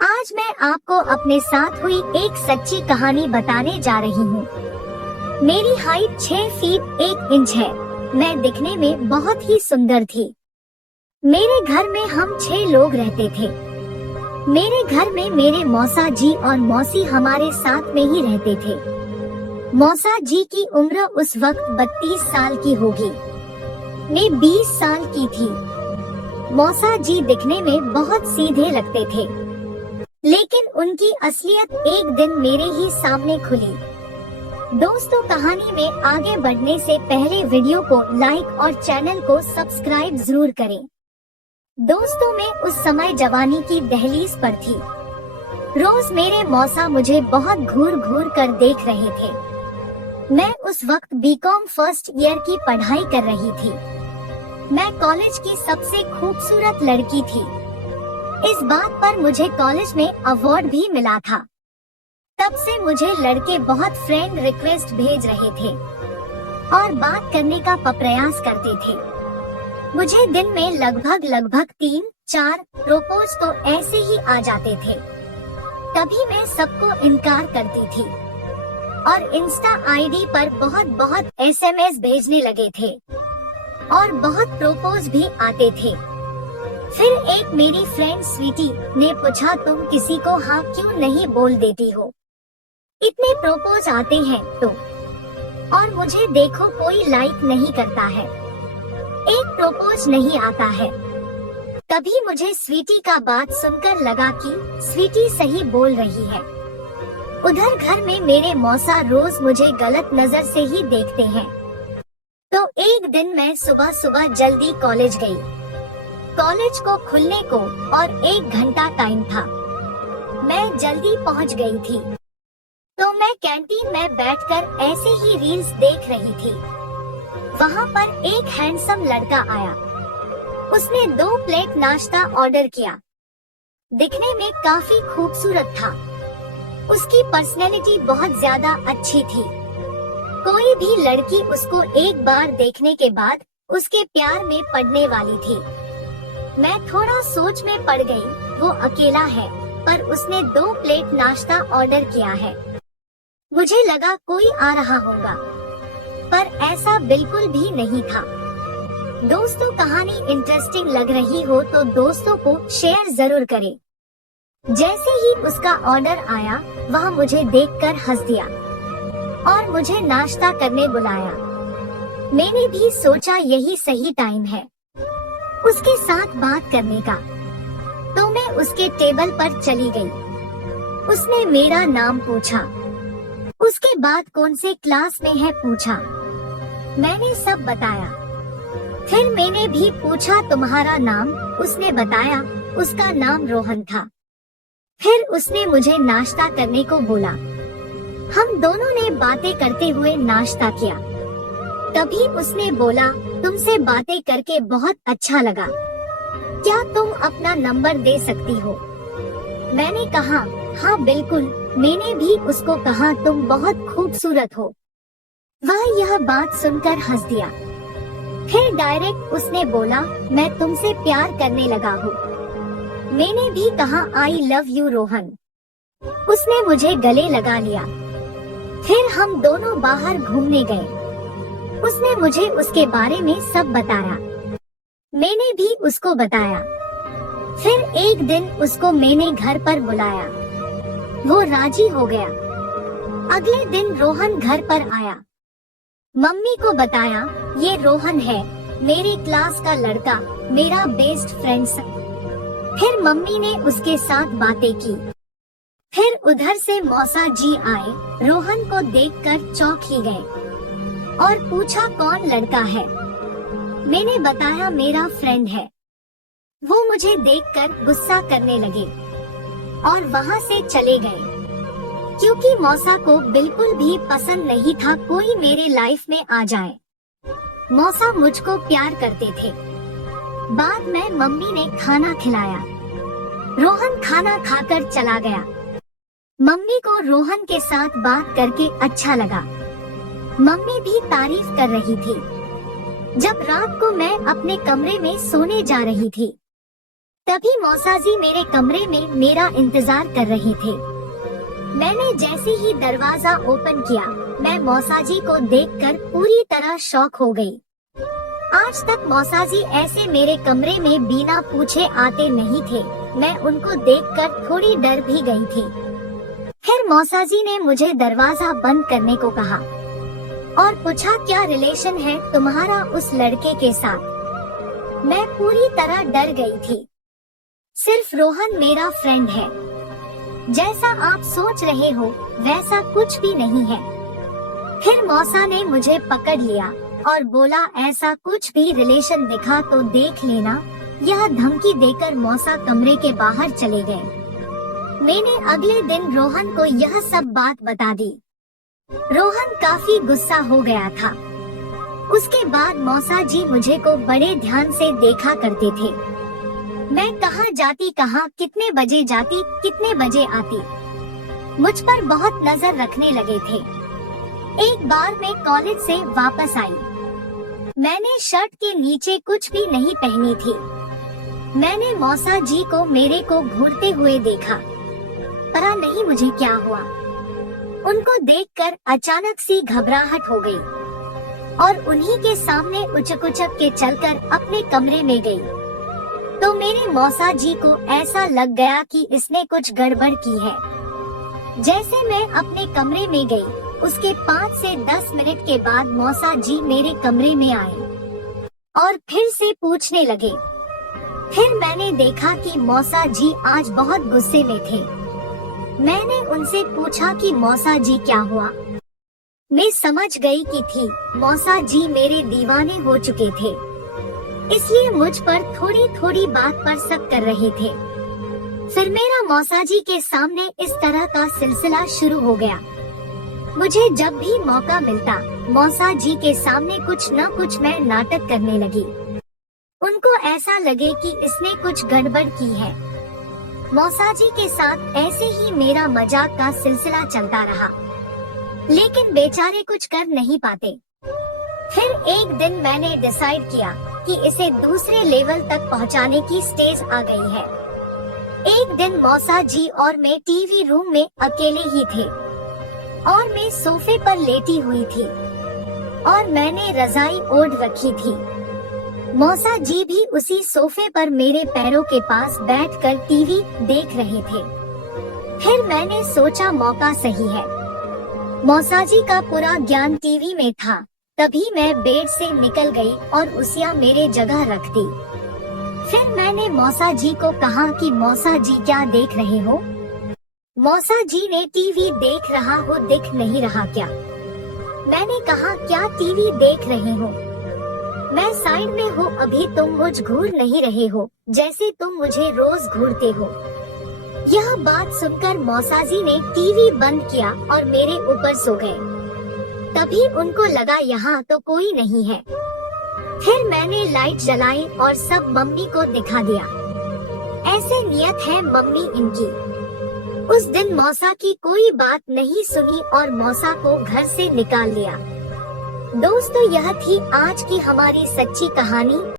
आज मैं आपको अपने साथ हुई एक सच्ची कहानी बताने जा रही हूँ। मेरी हाइट 6 फीट 1 इंच है। मैं दिखने में बहुत ही सुंदर थी। मेरे घर में हम 6 लोग रहते थे। मेरे घर में मेरे मौसा जी और मौसी हमारे साथ में ही रहते थे। मौसा जी की उम्र उस वक्त 32 साल की होगी। मैं 20 साल की थी। मौसा जी दिखने में बहुत सीधे लगते थे, लेकिन उनकी असलियत एक दिन मेरे ही सामने खुली। दोस्तों, कहानी में आगे बढ़ने से पहले वीडियो को लाइक और चैनल को सब्सक्राइब जरूर करें। दोस्तों, मैं उस समय जवानी की दहलीज पर थी। रोज मेरे मौसा मुझे बहुत घूर घूर कर देख रहे थे। मैं उस वक्त बीकॉम फर्स्ट ईयर की पढ़ाई कर रही थी। मैं कॉलेज की सबसे खूबसूरत लड़की थी। इस बात पर मुझे कॉलेज में अवार्ड भी मिला था। तब से मुझे लड़के बहुत फ्रेंड रिक्वेस्ट भेज रहे थे और बात करने का प्रयास करते थे। मुझे दिन में लगभग 3-4 प्रपोज तो ऐसे ही आ जाते थे। तभी मैं सबको इनकार करती थी और इंस्टा आईडी पर बहुत एसएमएस भेजने लगे थे और बहुत प्रपोज भी आते थे। फिर एक मेरी फ्रेंड स्वीटी ने पूछा, तुम किसी को हाँ क्यों नहीं बोल देती हो? इतने प्रपोज आते हैं तो, और मुझे देखो कोई लाइक नहीं करता है, एक प्रपोज नहीं आता है। तभी मुझे स्वीटी का बात सुनकर लगा कि स्वीटी सही बोल रही है। उधर घर में मेरे मौसा रोज मुझे गलत नजर से ही देखते हैं। तो एक दिन मैं सुबह जल्दी कॉलेज गई। कॉलेज को खुलने को और 1 घंटा टाइम था। मैं जल्दी पहुंच गई थी। तो मैं कैंटीन में बैठकर ऐसे ही रील्स देख रही थी। वहां पर एक हैंडसम लड़का आया। उसने 2 प्लेट नाश्ता ऑर्डर किया। दिखने में काफी खूबसूरत था। उसकी पर्सनैलिटी बहुत ज्यादा अच्छी थी। कोई भी लड़की उसको एक बार देखने के बाद उसके प्यार में पड़ने वाली थी। मैं थोड़ा सोच में पड़ गई। वो अकेला है, पर उसने 2 प्लेट नाश्ता ऑर्डर किया है। मुझे लगा कोई आ रहा होगा, पर ऐसा बिल्कुल भी नहीं था। दोस्तों, कहानी इंटरेस्टिंग लग रही हो तो दोस्तों को शेयर जरूर करें। जैसे ही उसका ऑर्डर आया, वह मुझे देखकर हंस दिया और मुझे नाश्ता करने बुलाया। मैंने भी सोचा यही सही टाइम है उसके साथ बात करने का। तो मैं उसके टेबल पर चली गई। उसने मेरा नाम पूछा। उसके बाद कौन से क्लास में है पूछा। मैंने सब बताया। फिर मैंने भी पूछा, तुम्हारा नाम? उसने बताया। उसका नाम रोहन था। फिर उसने मुझे नाश्ता करने को बोला। हम दोनों ने बातें करते हुए नाश्ता किया। तभी उसने बोला, तुमसे बातें करके बहुत अच्छा लगा, क्या तुम अपना नंबर दे सकती हो? मैंने कहा, हाँ बिल्कुल। मैंने भी उसको कहा, तुम बहुत खूबसूरत हो। वह यह बात सुनकर हंस दिया। फिर डायरेक्ट उसने बोला, मैं तुमसे प्यार करने लगा हूँ। मैंने भी कहा, आई लव यू रोहन। उसने मुझे गले लगा लिया। फिर हम दोनों बाहर घूमने गए। उसने मुझे उसके बारे में सब बताया। मैंने भी उसको बताया। फिर एक दिन उसको मैंने घर पर बुलाया। वो राजी हो गया। अगले दिन रोहन घर पर आया। मम्मी को बताया, ये रोहन है, मेरे क्लास का लड़का, मेरा बेस्ट फ्रेंड। फिर मम्मी ने उसके साथ बातें की। फिर उधर से मौसा जी आए। रोहन को देखकर चौंक ही गए और पूछा, कौन लड़का है? मैंने बताया, मेरा फ्रेंड है। वो मुझे देखकर गुस्सा करने लगे और वहाँ से चले गए, क्योंकि मौसा को बिल्कुल भी पसंद नहीं था कोई मेरे लाइफ में आ जाए। मौसा मुझको प्यार करते थे। बाद में मम्मी ने खाना खिलाया। रोहन खाना खाकर चला गया। मम्मी को रोहन के साथ बात करके अच्छा लगा। मम्मी भी तारीफ कर रही थी। जब रात को मैं अपने कमरे में सोने जा रही थी, तभी मौसाजी मेरे कमरे में मेरा इंतजार कर रहे थे। मैंने जैसे ही दरवाजा ओपन किया, मैं मौसाजी को देखकर पूरी तरह शॉक हो गई। आज तक मौसाजी ऐसे मेरे कमरे में बिना पूछे आते नहीं थे। मैं उनको देखकर थोड़ी डर भी गई थी। फिर मौसाजी ने मुझे दरवाजा बंद करने को कहा और पूछा, क्या रिलेशन है तुम्हारा उस लड़के के साथ? मैं पूरी तरह डर गई थी। सिर्फ रोहन मेरा फ्रेंड है। जैसा आप सोच रहे हो वैसा कुछ भी नहीं है। फिर मौसा ने मुझे पकड़ लिया और बोला, ऐसा कुछ भी रिलेशन दिखा तो देख लेना। यह धमकी देकर मौसा कमरे के बाहर चले गए। मैंने अगले दिन रोहन को यह सब बात बता दी। रोहन काफी गुस्सा हो गया था। उसके बाद मौसा जी मुझे को बड़े ध्यान से देखा करते थे। मैं कहाँ जाती, कहाँ कितने बजे जाती, कितने बजे आती, मुझ पर बहुत नजर रखने लगे थे। एक बार मैं कॉलेज से वापस आई। मैंने शर्ट के नीचे कुछ भी नहीं पहनी थी। मैंने मौसा जी को मेरे को घूरते हुए देखा। पता नहीं मुझे क्या हुआ। उनको देखकर अचानक सी घबराहट हो गई और उन्हीं के सामने उचक उचक के चलकर अपने कमरे में गई। तो मेरे मौसा जी को ऐसा लग गया कि इसने कुछ गड़बड़ की है। जैसे मैं अपने कमरे में गई, उसके 5 से 10 मिनट के बाद मौसा जी मेरे कमरे में आए और फिर से पूछने लगे। फिर मैंने देखा कि मौसा जी आज बहुत गुस्से में थे। मैंने उनसे पूछा कि मौसा जी क्या हुआ। मैं समझ गई कि थी मौसा जी मेरे दीवाने हो चुके थे, इसलिए मुझ पर थोड़ी थोड़ी बात पर शक कर रहे थे। फिर मेरा मौसा जी के सामने इस तरह का सिलसिला शुरू हो गया। मुझे जब भी मौका मिलता मौसा जी के सामने कुछ न कुछ मैं नाटक करने लगी। उनको ऐसा लगे कि इसने कुछ गड़बड़ की है। मौसा जी के साथ ऐसे ही मेरा मजाक का सिलसिला चलता रहा, लेकिन बेचारे कुछ कर नहीं पाते। फिर एक दिन मैंने डिसाइड किया कि इसे दूसरे लेवल तक पहुंचाने की स्टेज आ गई है। एक दिन मौसा जी और मैं टीवी रूम में अकेले ही थे और मैं सोफे पर लेटी हुई थी और मैंने रजाई ओढ़ रखी थी। मौसा जी भी उसी सोफे पर मेरे पैरों के पास बैठकर टीवी देख रहे थे। फिर मैंने सोचा मौका सही है। मौसा जी का पूरा ज्ञान टीवी में था। तभी मैं बेड से निकल गई और उसिया मेरे जगह रख दी। फिर मैंने मौसा जी को कहा कि मौसा जी क्या देख रहे हो? मौसा जी ने टीवी देख रहा हो दिख नहीं रहा क्या? मैंने कहा, क्या टीवी देख रहे हो? मैं साइड में हूँ, अभी तुम मुझ घूर नहीं रहे हो जैसे तुम मुझे रोज घूरते हो। यह बात सुनकर मौसा जी ने टीवी बंद किया और मेरे ऊपर सो गए। तभी उनको लगा यहाँ तो कोई नहीं है। फिर मैंने लाइट जलाई और सब मम्मी को दिखा दिया। ऐसे नियत है मम्मी इनकी। उस दिन मौसा की कोई बात नहीं सुनी और मौसा को घर से निकाल लिया। दोस्तों, यह थी आज की हमारी सच्ची कहानी।